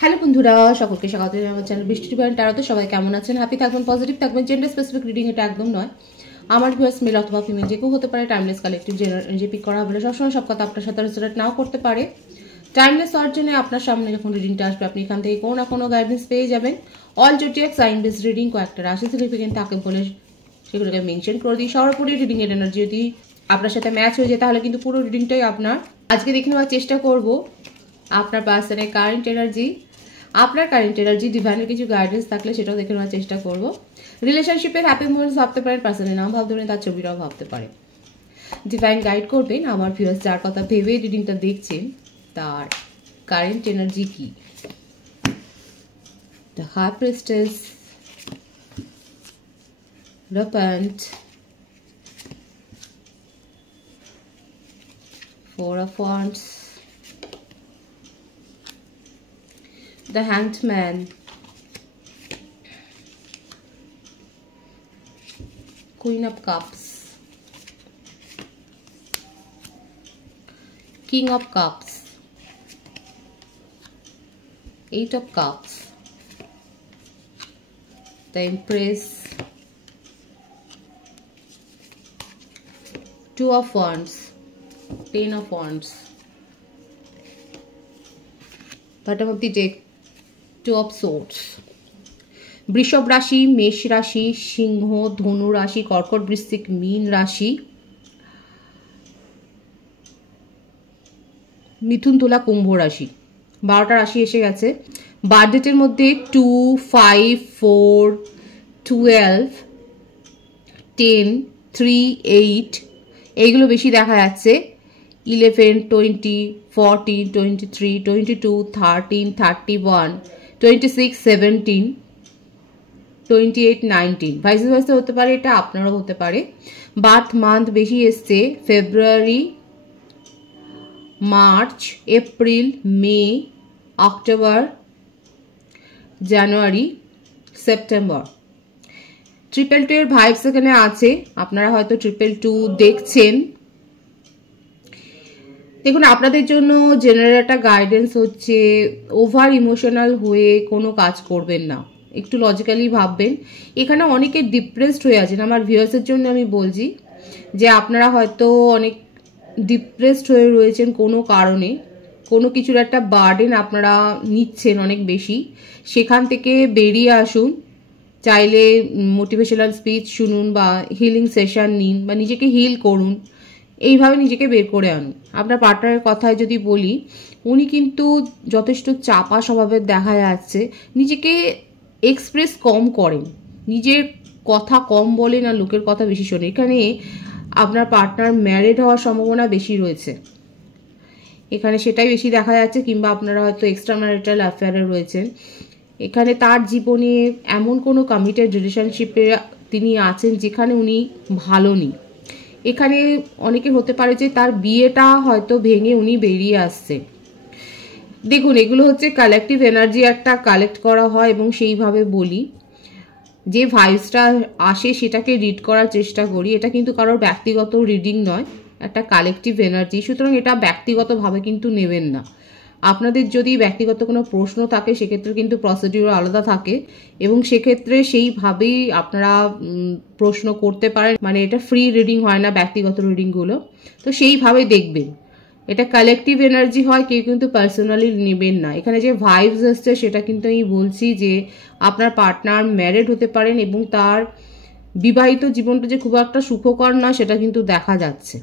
Hello বন্ধুরা, সকলকে স্বাগত জানাই আমার চ্যানেল বৃষ্টি ডিভাইন ট্যারোতে। সবাই কেমন আছেন? হ্যাপি থাকবেন, পজিটিভ থাকবেন। জেন্ডার স্পেসিফিক রিডিং এটা একদম নয়। আমার ভিউয়ার্স মেল অথবা ফিমেল যে কেউ হতে পারে। টাইমলেস কালেক্টিভ যে পিক করা হবে সবসময় সব কথা আপনার সাথে রেজোনেট নাও করতে পারে। টাইমলেস হওয়ার জন্য আপনার সামনে যখন রিডিংটা আসবে আপনি এখান থেকে কোনো না কোনো গাইডেন্স পেয়ে যাবেন। All zodiac sign base reading কয়েকটা রাশি সিগনিফিকেন্ট থাকে বলে সেগুলোকে মেনশন করে দিই। সরাসরি রিডিং এর এনার্জি যদি আপনার সাথে ম্যাচ হয়ে যায় তাহলে কিন্তু পুরো রিডিংটাই আপনার। আজকে দেখে নেওয়ার চেষ্টা করব আপনার পার্সনের কারেন্ট এনার্জি, আপনার কারেন্ট এনার্জি, ডিভাইনের কিছু গাইডেন্স থাকলে সেটাও দেখে নেওয়ার চেষ্টা করব। রিলেশনশিপের হ্যাপি মোমেন্টস ভাবতে পারেন, পার্সনের নাম ভাবতে পারেন, তার ছবিটাও ভাবতে পারেন। ডিভাইন গাইড করবেন আমার ভিউয়ার্স যার কথা ভেবে রিডিংটা দেখছেন তার কারেন্ট এনার্জি কি। The high priestess, Repent, Four of Wands, the Hanged Man, Queen of Cups, King of Cups, Eight of Cups, the Empress, Two of Wands, Ten of Wands, bottom of the deck, Two of Swords. বৃষভ রাশি, মেষ রাশি, সিংহ, ধনু রাশি, কর্কট, বৃশ্চিক, মীন রাশি, মিথুন, তুলা, কুম্ভ রাশি। 12টা রাশি এসে গেছে। বার্থডেটের মধ্যে 2, 5, 4, 12, 10, 3, 8 এইগুলো বেশি দেখা যাচ্ছে। 11, 20, 14, 23, 22, 13, 31, 26, 17, 28, 19 ভাইস ভাইসে হতে পারে, এটা আপনারও হতে পারে। বার্থ মান্থ বেশি এসছে ফেব্রুয়ারি, মার্চ, এপ্রিল, মে, অক্টোবর, জানুয়ারি, সেপ্টেম্বর। 222 এর ভাইবস এখানে আছে। আপনারা হয়তো 222 দেখছেন। দেখুন, আপনাদের জন্য জেনারেল একটা গাইডেন্স হচ্ছে ওভার ইমোশনাল হয়ে কোনো কাজ করবেন না, একটু লজিক্যালি ভাববেন। এখানে অনেকে ডিপ্রেসড হয়ে আছেন। আমার ভিউয়ার্সের জন্য আমি বলছি যে আপনারা হয়তো অনেক ডিপ্রেসড হয়ে রয়েছেন কোনো কারণে, কোনো কিছুর একটা বার্ডেন আপনারা নিচ্ছেন অনেক বেশি। সেখান থেকে বেরিয়ে আসুন। চাইলে মোটিভেশনাল স্পিচ শুনুন বা হিলিং সেশন নিন বা নিজেকে হিল করুন। এইভাবে নিজেকে বের করে আনুন। আপনার পার্টনারের কথায় যদি বলি, উনি কিন্তু যথেষ্ট চাপা স্বভাবের দেখা যাচ্ছে। নিজেকে এক্সপ্রেস কম করেন, নিজের কথা কম বলেন আর লোকের কথা বেশি শোনেন। এখানে আপনার পার্টনার ম্যারিড হওয়ার সম্ভাবনা বেশি রয়েছে, এখানে সেটাই বেশি দেখা যাচ্ছে। কিংবা আপনারা হয়তো এক্সট্রা ম্যারিটাল অ্যাফেয়ারে রয়েছেন। এখানে তার জীবনে এমন কোনো কমিটেড রিলেশনশিপে তিনি আছেন যেখানে উনি ভালো নেই। এখানে অনেকের হতে পারে যে তার বিয়েটা হয়তো ভেঙে উনি বেরিয়ে আসছে। দেখুন, এগুলো হচ্ছে কালেকটিভ এনার্জি একটা কালেক্ট করা হয় এবং সেইভাবে বলি যে ভাইবসটা আসে সেটাকে রিড করার চেষ্টা করি। এটা কিন্তু কারোর ব্যক্তিগত রিডিং নয়, একটা কালেকটিভ এনার্জি। সুতরাং এটা ব্যক্তিগতভাবে কিন্তু নেবেন না। আপনাদের যদি ব্যক্তিগত কোনো প্রশ্ন থাকে সেক্ষেত্রে কিন্তু প্রসিডিউর আলাদা থাকে এবং সেক্ষেত্রে সেইভাবেই আপনারা প্রশ্ন করতে পারেন। মানে এটা ফ্রি রিডিং হয় না ব্যক্তিগত রিডিংগুলো, তো সেইভাবে দেখবেন। এটা কালেকটিভ এনার্জি হয়, কেউ কিন্তু পার্সোনালি নেবেন না। এখানে যে ভাইবস আসছে সেটা কিন্তু আমি বলছি যে আপনার পার্টনার ম্যারিড হতে পারেন এবং তার বিবাহিত জীবনটা যে খুব একটা সুখকর নয় সেটা কিন্তু দেখা যাচ্ছে।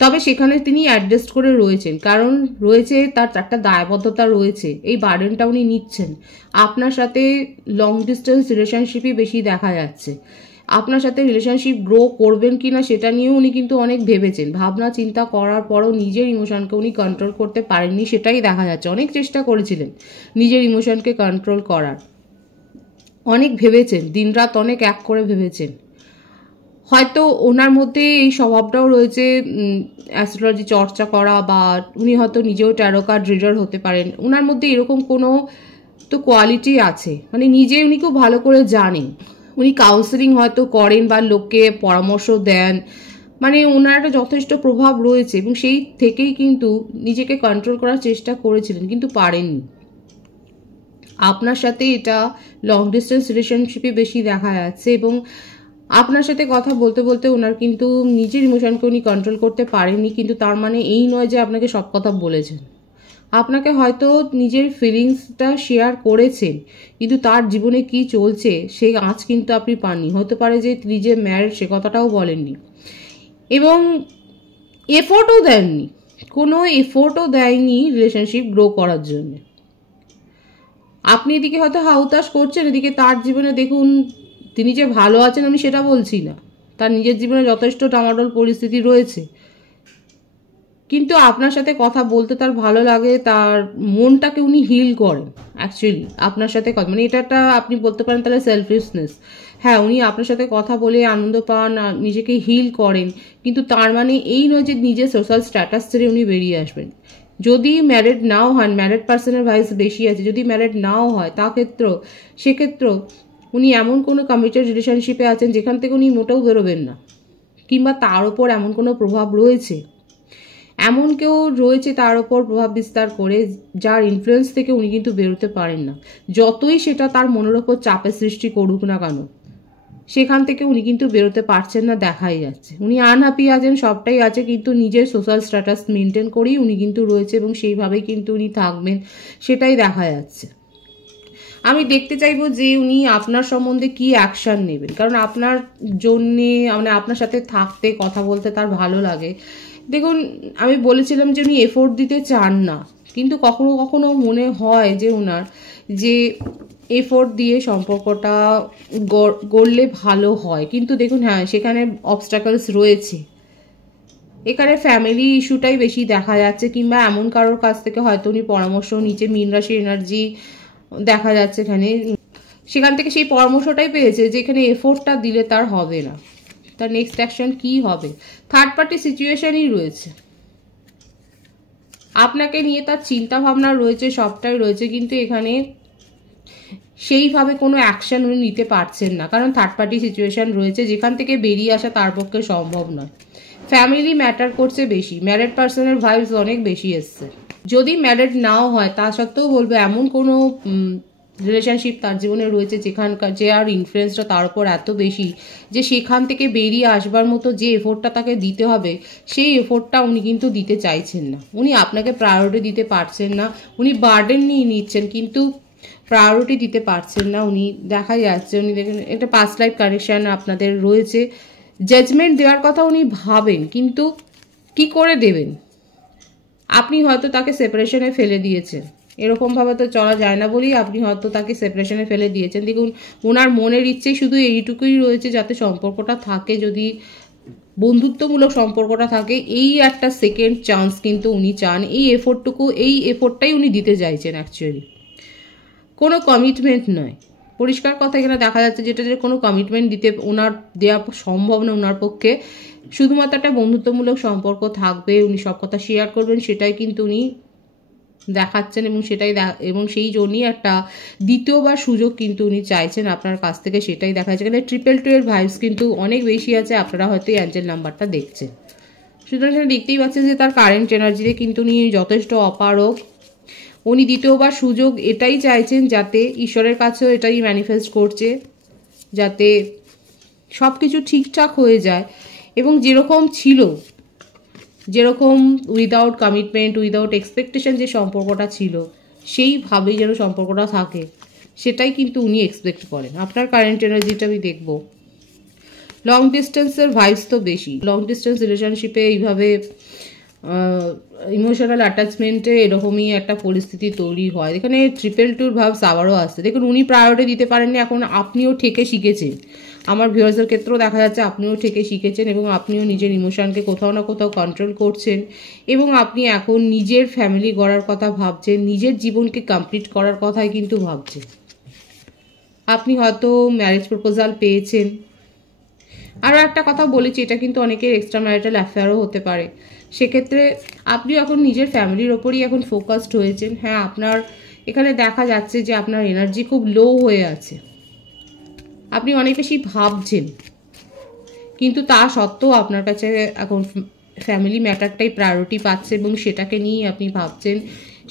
তবে সেখানে তিনি অ্যাডজাস্ট করে রয়েছেন, কারণ রয়েছে তার একটা দায়বদ্ধতা রয়েছে। এই বার্ডেনটা উনি নিচ্ছেন। আপনার সাথে লং ডিস্টেন্স রিলেশনশিপই বেশি দেখা যাচ্ছে। আপনার সাথে রিলেশনশিপ গ্রো করবেন কিনা সেটা নিয়েও উনি কিন্তু অনেক ভেবেছেন। ভাবনা চিন্তা করার পরও নিজের ইমোশনকে উনি কন্ট্রোল করতে পারেননি, সেটাই দেখা যাচ্ছে। অনেক চেষ্টা করেছিলেন নিজের ইমোশনকে কন্ট্রোল করার, অনেক ভেবেছেন, দিনরাত অনেক এক করে ভেবেছেন। হয়তো ওনার মধ্যে এই স্বভাবটাও রয়েছে অ্যাস্ট্রোলজি চর্চা করা, বা উনি হয়তো নিজেও ট্যারো কার্ড রিডার হতে পারেন। ওনার মধ্যে এরকম কোনো তো কোয়ালিটি আছে, মানে নিজে উনি খুব ভালো করে জানেন। উনি কাউন্সেলিং হয়তো করেন বা লোককে পরামর্শ দেন, মানে ওনার একটা যথেষ্ট প্রভাব রয়েছে এবং সেই থেকেই কিন্তু নিজেকে কন্ট্রোল করার চেষ্টা করেছিলেন কিন্তু পারেননি। আপনার সাথে এটা লং ডিস্টেন্স রিলেশনশিপে বেশি দেখা যাচ্ছে, এবং আপনার সাথে কথা বলতে বলতে ওনার কিন্তু নিজের ইমোশনকে উনি কন্ট্রোল করতে পারেননি, কিন্তু তার মানে এই নয় যে আপনাকে সব কথা বলেছেন। আপনাকে হয়তো নিজের ফিলিংসটা শেয়ার করেছেন, কিন্তু তার জীবনে কি চলছে সেই আঁচ কিন্তু আপনি পাননি। হতে পারে যে তিনি যে ম্যারিড সে কথাটাও বলেননি, এবং এফোর্টও দেননি, কোনো এফোর্টও দেয়নি রিলেশনশিপ গ্রো করার জন্য। আপনি এদিকে হয়তো হাউতাশ করছেন, এদিকে তার জীবনে দেখুন তিনি যে ভালো আছেন আমি সেটা বলছি না, তার নিজের জীবনে যথেষ্ট ডামাডোল পরিস্থিতি রয়েছে, কিন্তু আপনার সাথে কথা বলতে তার ভালো লাগে, তার মনটাকে উনি হিল করেন অ্যাকচুয়ালি আপনার সাথে কথা, মানে এটা একটা আপনি বলতে পারেন তাহলে সেলফিশনেস। হ্যাঁ, উনি আপনার সাথে কথা বলে আনন্দ পান, নিজেকে হিল করেন, কিন্তু তার মানে এই নয় যে নিজের সোশ্যাল স্ট্যাটাস ছেড়ে উনি বেরিয়ে আসবেন। যদি ম্যারিড নাও হন, ম্যারিড পার্সনের ভাইস বেশি আছে, যদি ম্যারিড নাও হয় তা ক্ষেত্রেও সেক্ষেত্রেও উনি এমন কোনো কমিটেড রিলেশনশিপে আছেন যেখান থেকে উনি মোটেও বেরোবেন না, কিংবা তার ওপর এমন কোনো প্রভাব রয়েছে, এমন কেউ রয়েছে তার ওপর প্রভাব বিস্তার করে যার ইনফ্লুয়েন্স থেকে উনি কিন্তু বেরোতে পারেন না। যতই সেটা তার মনের ওপর চাপের সৃষ্টি করুক না কেন, সেখান থেকে উনি কিন্তু বেরোতে পারছেন না, দেখাই যাচ্ছে। উনি আনহ্যাপি আছেন, সবটাই আছে, কিন্তু নিজের সোশ্যাল স্ট্যাটাস মেনটেন করেই উনি কিন্তু রয়েছে, এবং সেইভাবেই কিন্তু উনি থাকবেন, সেটাই দেখা যাচ্ছে। আমি দেখতে চাইবো যে উনি আপনার সম্বন্ধে কি অ্যাকশন নেবেন, কারণ আপনার জন্যে মানে আপনার সাথে থাকতে কথা বলতে তার ভালো লাগে। দেখুন, আমি বলেছিলাম যে উনি এফোর্ট দিতে চান না, কিন্তু কখনো কখনো মনে হয় যে ওনার যে এফোর্ট দিয়ে সম্পর্কটা গড়লে ভালো হয়, কিন্তু দেখুন হ্যাঁ সেখানে অবস্টাকলস রয়েছে। এখানে ফ্যামিলি ইস্যুটাই বেশি দেখা যাচ্ছে, কিংবা এমন কারোর কাছ থেকে হয়তো উনি পরামর্শ নিচে মীন রাশি এনার্জি দেখা যাচ্ছে এখানে, সেখান থেকে সেই পরামর্শটাই পেয়েছে যে এখানে এফোর্টটা দিলে তার হবে না, তার নেক্সট অ্যাকশন কি হবে। থার্ড পার্টি সিচুয়েশনই রয়েছে, আপনাকে নিয়ে তার চিন্তা ভাবনা রয়েছে, সবটাই রয়েছে, কিন্তু এখানে সেইভাবে কোনো অ্যাকশন উনি নিতে পারছেন না, কারণ থার্ড পার্টি সিচুয়েশন রয়েছে যেখান থেকে বেরিয়ে আসা তার পক্ষে সম্ভব নয়। ফ্যামিলি ম্যাটার করছে বেশি, ম্যারিড পার্সনের ভাইবস অনেক বেশি এসছে। যদি ম্যারিড নাও হয় তা সত্ত্বেও বলবো এমন কোনো রিলেশনশিপ তার জীবনে রয়েছে যেখানকার যে আর ইনফ্লুয়েন্সটা তার উপর এত বেশি যে সেখান থেকে বেরিয়ে আসবার মতো যে এফোর্টটা তাকে দিতে হবে সেই এফোর্টটা উনি কিন্তু দিতে চাইছেন না। উনি আপনাকে প্রায়োরিটি দিতে পারছেন না, উনি বার্ডেন নিয়ে নিচ্ছেন কিন্তু প্রায়োরিটি দিতে পারছেন না। উনি দেখা যাচ্ছে উনি দেখেন একটা পাস্ট লাইফ কানেকশন আপনাদের রয়েছে, জাজমেন্ট দেওয়ার কথা উনি ভাবেন, কিন্তু কি করে দেবেন? আপনি হয়তো তাকে সেপারেশনে ফেলে দিয়েছেন, এরকমভাবে তো চলা যায় না বলেই আপনি হয়তো তাকে সেপারেশনে ফেলে দিয়েছেন। দেখুন ওনার মনের ইচ্ছে শুধু এইটুকুই রয়েছে যাতে সম্পর্কটা থাকে, যদি বন্ধুত্বমূলক সম্পর্কটা থাকে, এই একটা সেকেন্ড চান্স কিন্তু উনি চান, এই এফোর্টটাই উনি দিতে চাইছেন অ্যাকচুয়ালি, কোনো কমিটমেন্ট নয়। পরিষ্কার কথা এখানে দেখা যাচ্ছে যেটা যে কোনো কমিটমেন্ট দিতে ওনার দেওয়া সম্ভব না ওনার পক্ষে, শুধুমাত্র একটা বন্ধুত্বমূলক সম্পর্ক থাকবে, উনি সব কথা শেয়ার করবেন, সেটাই কিন্তু উনি দেখাচ্ছেন, এবং সেই জন্যই একটা দ্বিতীয়বার সুযোগ কিন্তু উনি চাইছেন আপনার কাছ থেকে, সেটাই দেখা যাচ্ছে। এখানে 222 এর ভাইবস কিন্তু অনেক বেশি আছে, আপনারা হয়তো এই অ্যাঞ্জেল নাম্বারটা দেখছেন, সুতরাং সেটা দেখতেই পাচ্ছেন যে তার কারেন্ট এনার্জিতে কিন্তু উনি যথেষ্ট অপারক। উনি দ্বিতীয়বার সুযোগ এটাই চাইছেন, যাতে ঈশ্বরের কাছেও এটাই ম্যানিফেস্ট করছে যাতে সব কিছু ঠিকঠাক হয়ে যায়, এবং যেরকম ছিল, যেরকম উইদাউট কমিটমেন্ট উইদাউট এক্সপেকটেশন যে সম্পর্কটা ছিল সেইভাবেই যেন সম্পর্কটা থাকে, সেটাই কিন্তু উনি এক্সপেক্ট করেন। আপনার কারেন্ট এনার্জিটা আমি দেখব, লং ডিস্টেন্সের ভাইবস তো বেশি, লং ডিস্টেন্স রিলেশনশিপে এইভাবে ইমোশনাল অ্যাটাচমেন্টে এরকমই একটা পরিস্থিতি তৈরি হয়। এখানে 222 ভাবস আবারও আসছে। দেখুন উনি প্রায়োরিটি দিতে পারেননি, এখন আপনিও ঠেকে শিখেছেন। আমার ভিউয়ার্সের ক্ষেত্রেও দেখা যাচ্ছে আপনিও ঠেকে শিখেছেন, এবং আপনিও নিজের ইমোশনকে কোথাও না কোথাও কন্ট্রোল করছেন, এবং আপনি এখন নিজের ফ্যামিলি গড়ার কথা ভাবছেন, নিজের জীবনকে কমপ্লিট করার কথাই কিন্তু ভাবছেন। আপনি হয়তো ম্যারেজ প্রপোজাল পেয়েছেন। আরও একটা কথা বলেছি, এটা কিন্তু অনেকের এক্সট্রা ম্যারিটাল অ্যাফেয়ারও হতে পারে, সেক্ষেত্রে আপনি এখন নিজের ফ্যামিলির ওপরই এখন ফোকাসড হয়েছেন। হ্যাঁ, আপনার এখানে দেখা যাচ্ছে যে আপনার এনার্জি খুব লো হয়ে আছে, আপনি অনেক বেশি ভাবছেন, কিন্তু তা সত্ত্বেও আপনার কাছে এখন ফ্যামিলি ম্যাটারটাই প্রায়োরিটি পাচ্ছে, এবং সেটাকে নিয়েই আপনি ভাবছেন,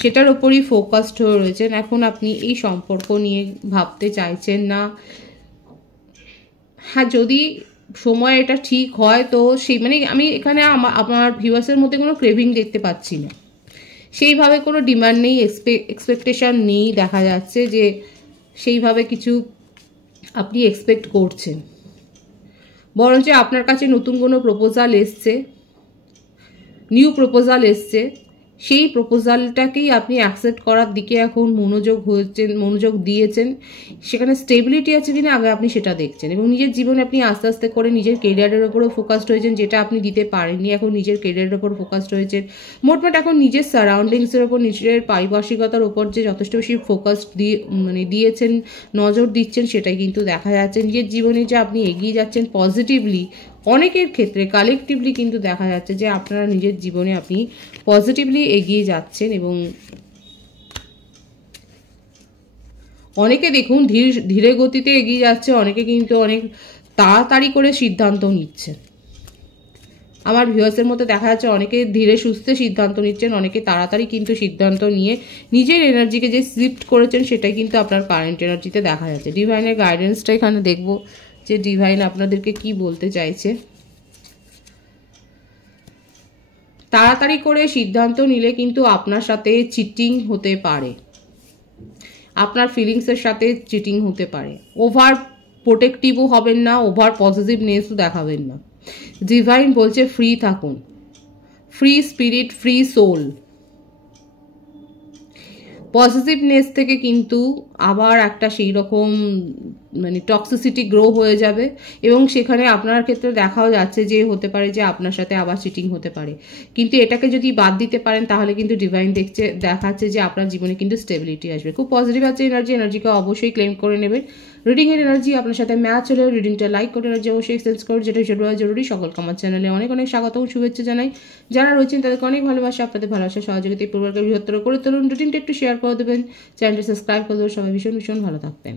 সেটার ওপরই ফোকাসড হয়ে রয়েছেন। এখন আপনি এই সম্পর্ক নিয়ে ভাবতে চাইছেন না। হ্যাঁ, যদি সময় এটা ঠিক হয় তো সেই মানে আমি এখানে আমার ভিউয়ার্সের মধ্যে কোনো ক্রেভিং দেখতে পাচ্ছি না, সেইভাবে কোনো ডিমান্ড নেই, এক্সপেকটেশন নেই, দেখা যাচ্ছে যে সেইভাবে কিছু আপনি এক্সপেক্ট করছেন। বরঞ্চ আপনার কাছে নতুন কোনো প্রপোজাল এসছে, নিউ প্রপোজাল এসছে, সেই প্রপোজালটাকেই আপনি অ্যাকসেপ্ট করার দিকে এখন মনোযোগ দিয়েছেন। সেখানে স্টেবিলিটি আছে কিনা আগে আপনি সেটা দেখছেন, এবং নিজের জীবনে আপনি আস্তে আস্তে করে নিজের কেরিয়ারের ওপরও ফোকাসড হয়েছেন, যেটা আপনি দিতে পারেননি, এখন নিজের কেরিয়ারের ওপর ফোকাসড হয়েছেন। মোটমাট এখন নিজের সারাউন্ডিংসের ওপর, নিজের পারিপার্শ্বিকতার ওপর যে যথেষ্ট বেশি ফোকাস দিয়েছেন, নজর দিচ্ছেন, সেটাই কিন্তু দেখা যাচ্ছে। নিজের জীবনে যে আপনি এগিয়ে যাচ্ছেন পজিটিভলি, অনেকের ক্ষেত্রে কালেকটিভলি কিন্তু দেখা যাচ্ছে যে আপনারা নিজের জীবনে আপনি পজিটিভলি এগিয়ে যাচ্ছেন। এবং অনেকে দেখুন ধীরে গতিতে এগিয়ে যাচ্ছে, অনেকে কিন্তু অনেক তাড়াতাড়ি করে সিদ্ধান্ত নিচ্ছে। আমার ভিউয়ার্সের মধ্যে দেখা যাচ্ছে অনেকে ধীরে সুস্থে সিদ্ধান্ত নিচ্ছেন, অনেকে তাড়াতাড়ি কিন্তু সিদ্ধান্ত নিয়ে নিজের এনার্জিকে যে শিফট করেছেন সেটাই কিন্তু আপনার কারেন্ট এনার্জিতে দেখা যাচ্ছে। ডিভাইনের গাইডেন্সটা এখানে দেখব যে ডিভাইন আপনাদেরকে কি বলতে চাইছে। তাড়াতাড়ি করে সিদ্ধান্ত নিলে কিন্তু আপনার সাথে চিটিং হতে পারে, আপনার ফিলিংসের সাথে চিটিং হতে পারে। ওভার প্রোটেক্টিভও হবেন না, ওভার পজিটিভনেসও দেখাবেন না। ডিভাইন বলছে ফ্রি থাকুন, free spirit, free soul. Positiveness থেকে কিন্তু আবার একটা সেই রকম মানে টক্সিসিটি গ্রো হয়ে যাবে, এবং সেখানে আপনার ক্ষেত্রে দেখাও যাচ্ছে যে হতে পারে যে আপনার সাথে আবার চিটিং হতে পারে। কিন্তু এটাকে যদি বাদ দিতে পারেন তাহলে কিন্তু ডিভাইন দেখাচ্ছে যে আপনার জীবনে কিন্তু স্টেবিলিটি আসবে। খুব পজিটিভ আছে এনার্জিকে অবশ্যই ক্লেম করে নেবেন। রিডিংয়ের এনার্জি আপনার সাথে ম্যাচ হলে রিডিংটা লাইক করে এনার্জি অবশ্যই এক্সচেঞ্জ করুন, যেটা ভীষণভাবে জরুরি। সকলকে আমার চ্যানেলে অনেক অনেক স্বাগত ও শুভেচ্ছা জানাই। যারা রয়েছেন তাদেরকে অনেক ভালোবাসা, আপনাদের ভালোবাসা সহযোগিতা পরিবারকে বৃহত্তর করে তুলুন। রিডিংটা একটু শেয়ার করে দেবেন, চ্যানেলটি সাবস্ক্রাইব করে দেবেন। সবাই ভীষণ ভীষণ ভালো থাকবেন।